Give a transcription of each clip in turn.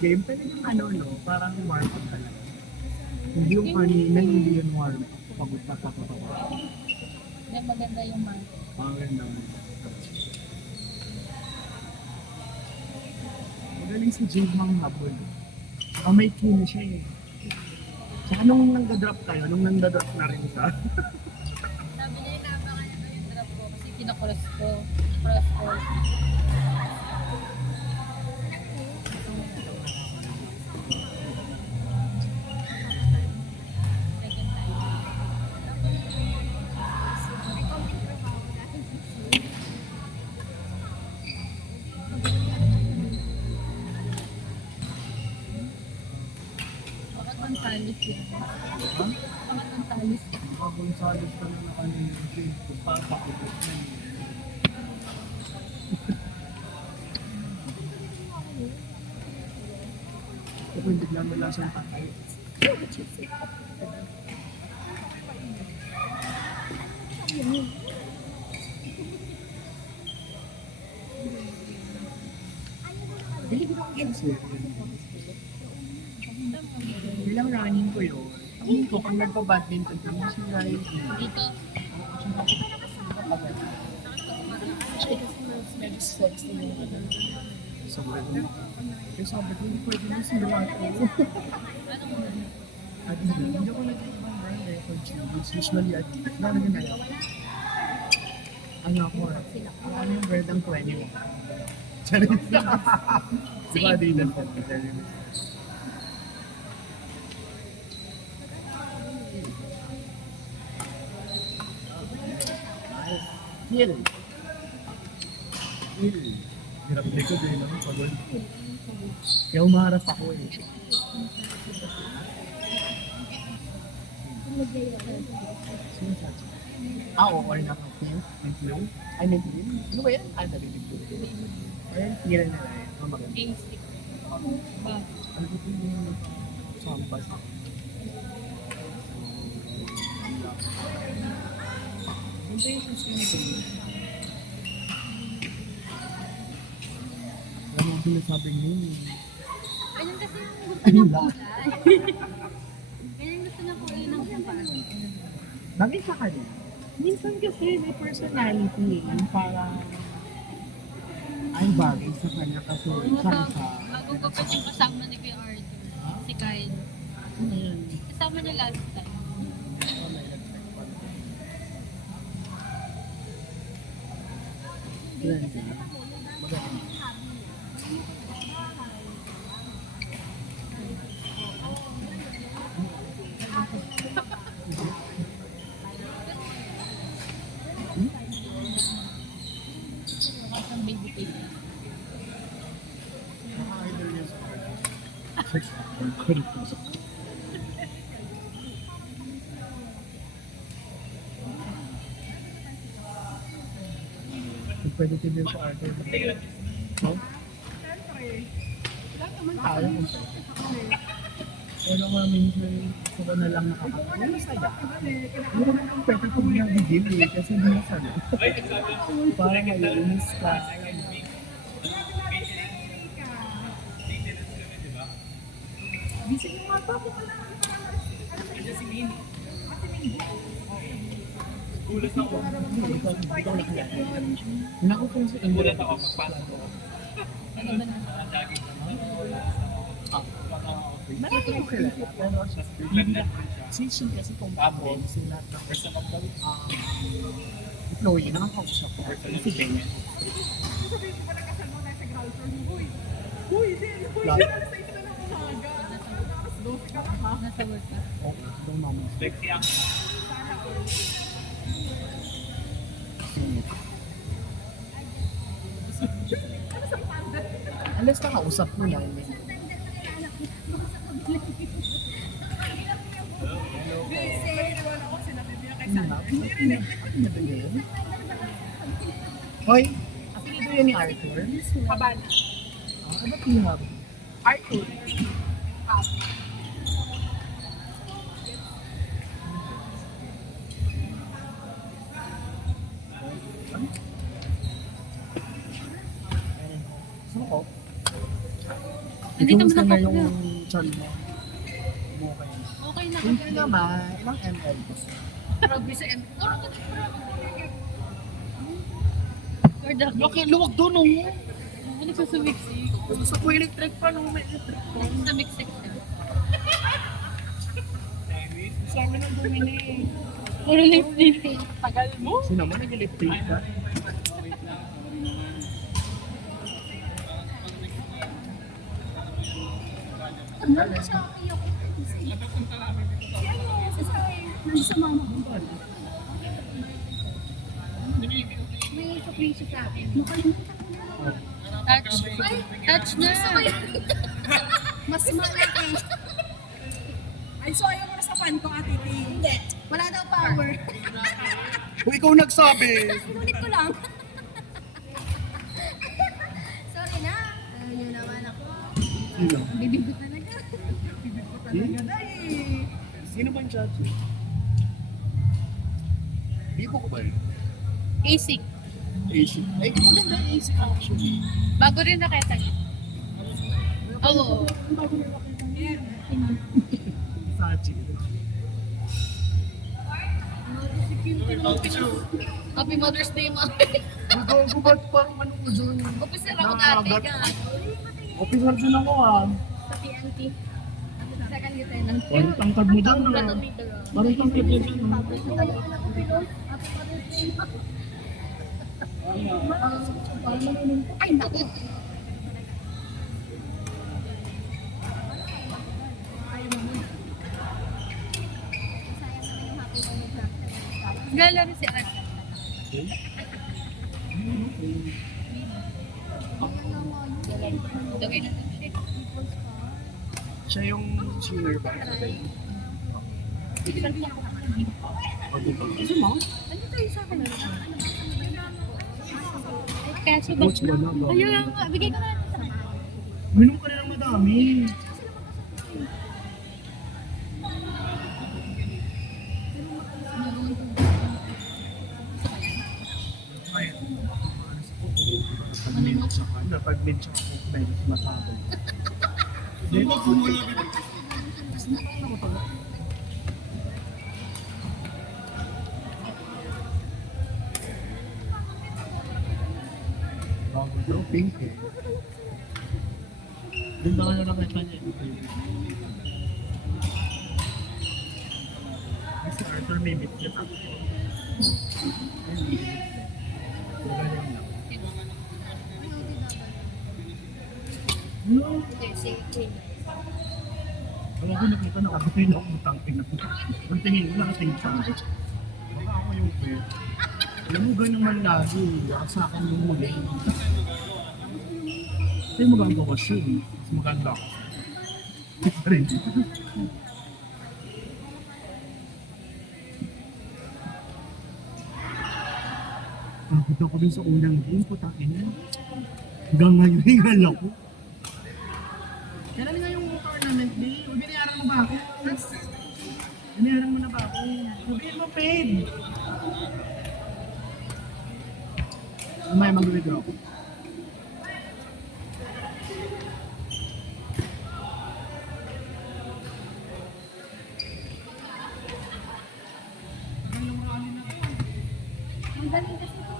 game, talagang ano, no, parang warm up talaga. Hindi yung kanina, hindi yun warm up. Pagod pa ako. Hindi, maganda yung mark. Maganda. Magaling si Jade manghabol. May kill siya eh. Tsaka nung nagda-drop kayo, nung nagda-drop na rin siya. Sabi niya, inaabangan niya ba yung drop ko kasi kinakross ko. Cross ko. Second time. Bakit ang talis yun? Ha? Bakit ang talis? Habang salos ka na kanina yung Jade, papakipot na yun. Ako hindi lang malasang takay. Hindi ko lang games eh. Bilang running ko yun. Ang ko, pag nagpa-badminton kami, si Ryan. Dito. Medyo sexy yung ano. Sabi ko, kaya sabi ko, hindi pwede na si Ryan. Ano mo na? At hindi ko nag-ibang brand record changes. Usually, at lalagyan na lang. Ano ako, ano yung brand ang 21? Charit. Diba, di lang po. Hill. Hill. Hirap likod eh, no? Pagod. Kaya umaharap ako eh. Sino sa atin? Oo, or naka-feel. May flow. Ay, may feel. Ano ba yan? Narinig ko. Ayun, feel na lang. Maganda. A6. Ba? Ano ko yung sampas? Hindi yung susunod. Ano yung sinasabi niyo? Ganyan kasi yung gusto ng kulay. Ganyan gusto ng kulay ng sapatos. Bagay sa kanya. Minsan kasi may personality eh. Yung parang ay bagay sa kanya kasi siya sa... Bago ko pa yung kasama ni Kuya Arthur. Si Kyle. Ano yun? Kasama niya last time. Yan sila. Magaling. Mukha siyang baby pig. Idol niya sa sex. Pwede din din sa Arthur. No? Tao kung pero nga minsan gusto ko na lang nakakatawa. Masaya. Hindi naman ang pwede kong nagigil eh kasi minsan parang malinis ka. Gising yung mata ko pala. Gulat ako. Hindi ko nakilala. Naku kung sa Gulat ako. Ano ba na? Marami yung kilala, pero since yun kasi kung babon, sila Chloe, nakakausap ko. Si Ben. Nasa work ka. Oh, itong mama. Alas nakausap ko lang. Hoy, apelido yan ni Arthur? Habana. Ba't hihab? Arthur. Saan ko? Nandito mo Kumusta na na po. yung chan mo? Okay na. Okay na. Hindi naman, ilang ml? Progress sa end. Puro ka for the Laki, luwag doon oh. ano sa sumiksik? Gusto ko electric pa nung may electric pa. Sumiksik siya. Sa amin ang bumili. Puro lipstick. Tagal mo. Sino naman nag-electric ka? Sa mama ko. May chocolate sa akin. Touch. Touch na. Mas malaki. Ay, so ayaw mo na sa fan ko, Ate T. Hindi. Wala daw power. Kung ikaw nagsabi. Inulit ko lang. Sorry na. Ayun naman ako. Sino? Bibig ko talaga. Sino ba yung judge? Bibo ko ba yun? AC. AC. Ay, maganda yung AC actually. Bago rin nakita niya. Oo. Sachi. Happy Mother's Day, Mom. Gago ba't parang ano ko dyan? Officer ako dati ka. Officer din ako ah. Sa TNT. Second lieutenant. Parang tangkad mo dyan ah. Batometer. Parang tangkad mo dyan ah. Ay, naku. Galari si Ate. Lagay na siya. Siya yung singer ba? Kasi mo? Ano tayo sa akin? Kaso ba? Coach mo na ba? Ayun nga, bigay ko na lang sa kanya. Minom ka rin ng madami. Pag medyo ako pwede masabi. Dito kumula. Bago daw, pink eh. Doon na nga nakita niya. Si Arthur may bit niya. No. Wala ko nakita na kabitay na akong tangking na. Ang tingin ko nakating siya. Baka ako yung pet. Alam mo ganun man lagi. Sa akin yung muli. Ito yung maganda ko siya. Mas maganda ako. Ito rin. Nakita ko din sa unang game ko, takin na. Hanggang ngayon, hingal ako. Kailan nga yung tournament, di? O binayaran mo ba ako? Binayaran mo na ba ako? Sabihin mo, paid! May mag-withdraw ako. Ang galing kasi ito.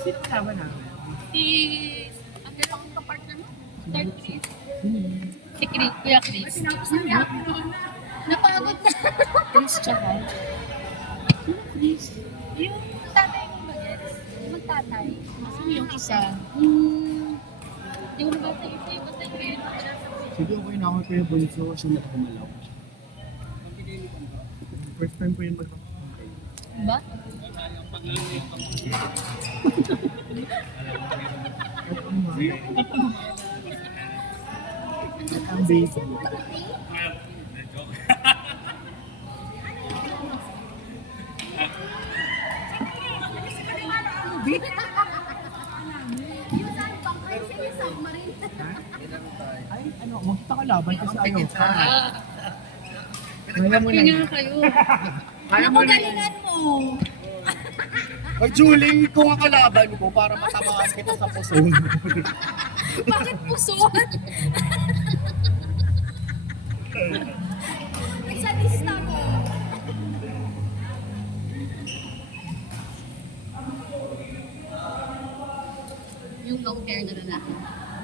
Sino kasama namin? Si... Ang dalawang kapartner mo? Third Chris. Si Chris. Kuya Chris. Napagod na. Chris tsaka. Yung tatay mo ba yan? Yung magtatay. Yung isa. Hindi ko nabasa yung sa'yo. Basta yung yun. Sige, okay na ako kaya bunso. Siya na kumalaw. First time ko yun mag-compare. Ba? Ang basic. Yung saan bang kayo sa yung submarine? Ay, ano, magkita ka laban kasi ayaw ka. Ah, Kaya mo na yun yun. nga kayo. Kaya mo Naku, na yun. galingan mo. Ay, Julie, kung ang kalaban ko para matamaan kita sa puso. Bakit puson? Sa lista mo. Yung long hair na lalaki.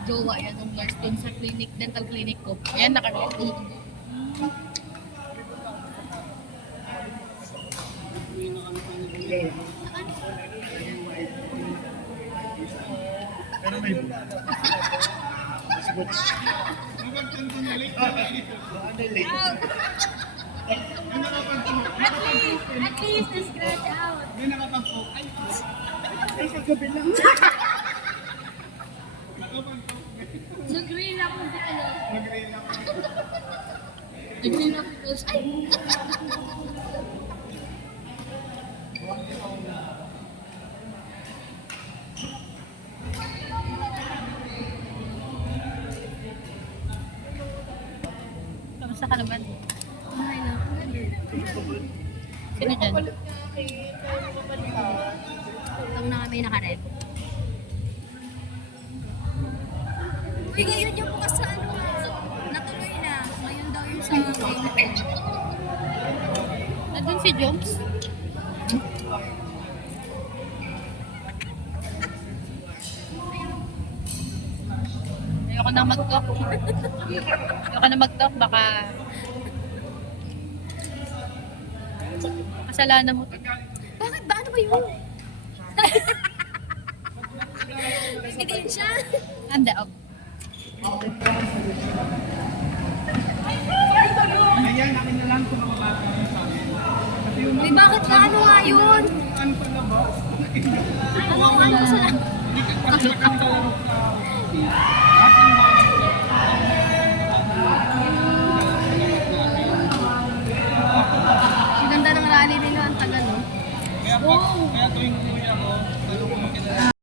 Jowa yan ng nurse dun sa clinic, dental clinic ko. Ayan, naka-ready. Pero may switch. At least, na-scratch out. Ay, kagabi lang. Nag-reel ako sa ano. Nag-reel ako because, ay! Kamusta ka naman? Ay, naku. Sino dyan? Itong na kami nakared. Uy, ngayon yung bukas sa ano natuloy na. Ngayon daw yung sa Nandun si Jones? Ayoko na mag-talk. Ayoko na mag-talk, baka kasalanan mo. Bakit ba? Ano ba yun? Sige siya. Handa ako. Ayan, akin na lang kung makabata ng sa akin. Kasi yung Uy, bakit ba? Ano nga yun? ano pa na ba? Ano sa Hindi ka kalaro sa Ganda ng rally nila. Ang tagal, no? Kaya tuwing umuwi ako,